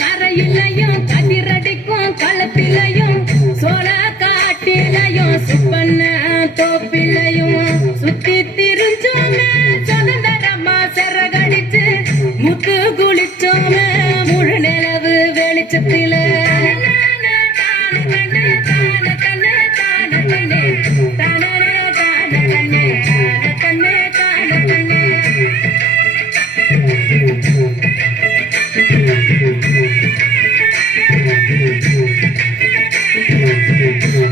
கரையிலையும் கதிரடிக்கும் களத்திலையும் சோழ காட்டிலையும் சுப்பண்ண தோப்பிலையும் சுத்தி திரிஞ்சோமே சுதந்திரமா சிறகடிச்சு முத்து குளிச்சோமே முழு நிலவு வெளிச்சத்தில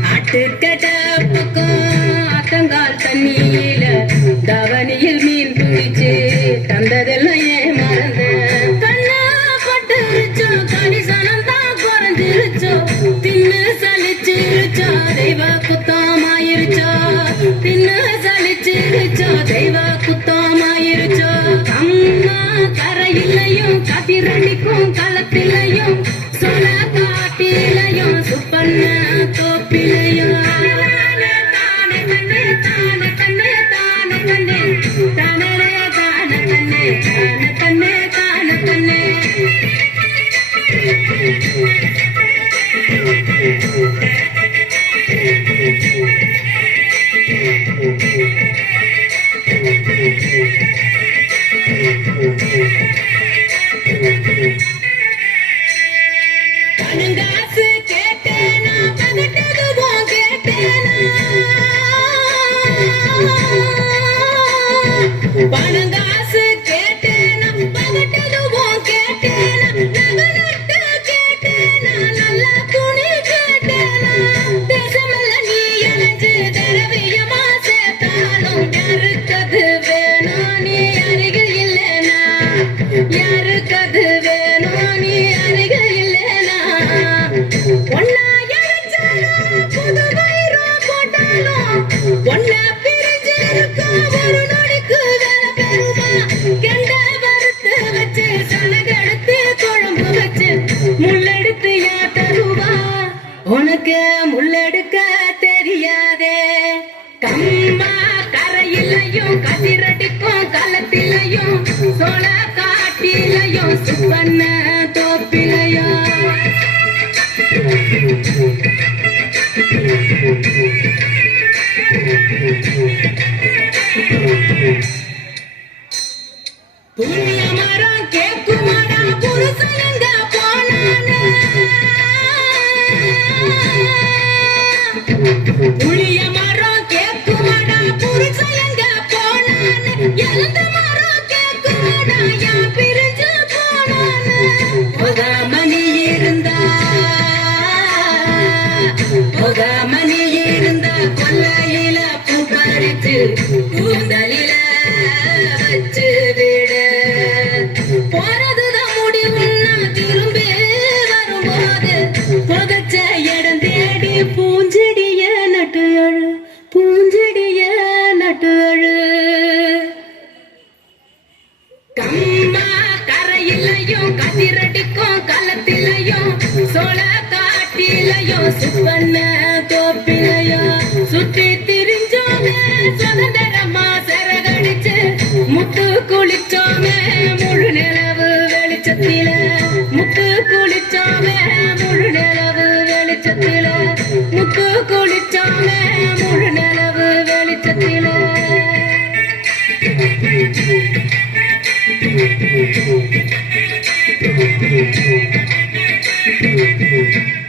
ஆட்டுக்கட பக்கம் அத்தங்கால் தண்ணியில தவணியில் மீன் பிடிச்சு தந்ததெல்லாம் ஏன் மறந்த கண்ணா பட்டுருச்சோ கணிசனம் தான் குறைஞ்சிருச்சோ தின்னு சலிச்சிருச்சோ தெய்வ குத்தமாயிருச்சோ தின்னு சலிச்சிருச்சோ தெய்வ குத்தமாயிருச்சோ அம்மா கரையிலையும் கதிரடிக்கும் களத்திலையும் சொல காட்டிலையும் சுப்பண்ண தோப்பிலையும் தானே கண்ணே தானே கண்ணே தானே கண்ணே தானே தானே கண்ணே தானே கண்ணே தானே கண்ணே பணங்காசு கேட்டேனா பகட்டதுவும் கேட்டேனா பணங்காசு கேட்டேனா பகட்டதுவும் கேட்டேனா நகனட்டு கேட்டேனா நல்ல துணி கேட்டேனா தேசமல்ல நீ எனது தரவியமா சேர்த்தாலும் யாருக்கது வேணும் நீ அருகில் இல்லைனா யாருக்கது வேணும் நீ அருகில் இல்லைனா ஒன்னா இழைச்சாலும் புது வயிறம் போட்டாலும் ஒன்னா பிரிஞ்சிருக்கும் ஒரு நொடிக்கு வேலை பெறுமா கெண்ட வறுத்து வச்சு சனகெடுத்து குழம்பு வச்சு முள்ளெடுத்து யார் தருவா உனக்கு முள்ளெடுக்க தெரியாதே கம்மா கரையிலையும் கதிரடிக்கும் களத்திலையும் சோழ காட்டிலையும் சுப்பண்ண தோப்பிலையும் புண்ணிய மரம் கேக்குமாடா புருஷன் எங்க போனானே புளிய மரம் கேக்குமாடா புருஷன் எங்க போனானே எழுந்த மரம் கேக்குமாடா யா பிரிஞ்சு போனானே மணி இருந்தா மணி இருந்தா கொல்லையில பூ பறிச்சு கூந்தலில வச்சு விட போறதுதான் முடிவுன்னா திரும்பி வரும்போது புதைச்ச இடம் தேடி பூஞ்செடிய நட்டு அழு பூஞ்செடிய நட்டு அழு கம்மா கரையிலையும் கதிரடிக்கும் களத்திலையும் சோழ காட்டிலையும் சுப்பண்ண தோப்பிலையும் சுற்றி திரிஞ்சோமே சுதந்திரமா சிறகடிச்சு முத்து குளிச்சோமே முழு நிலவு வெளிச்சத்தில முத்து குளிச்சோமே முழு நிலவு வெளிச்சத்தில முத்து குளிச்சோமே முழு நிலவு வெளிச்சத்தில Thank you.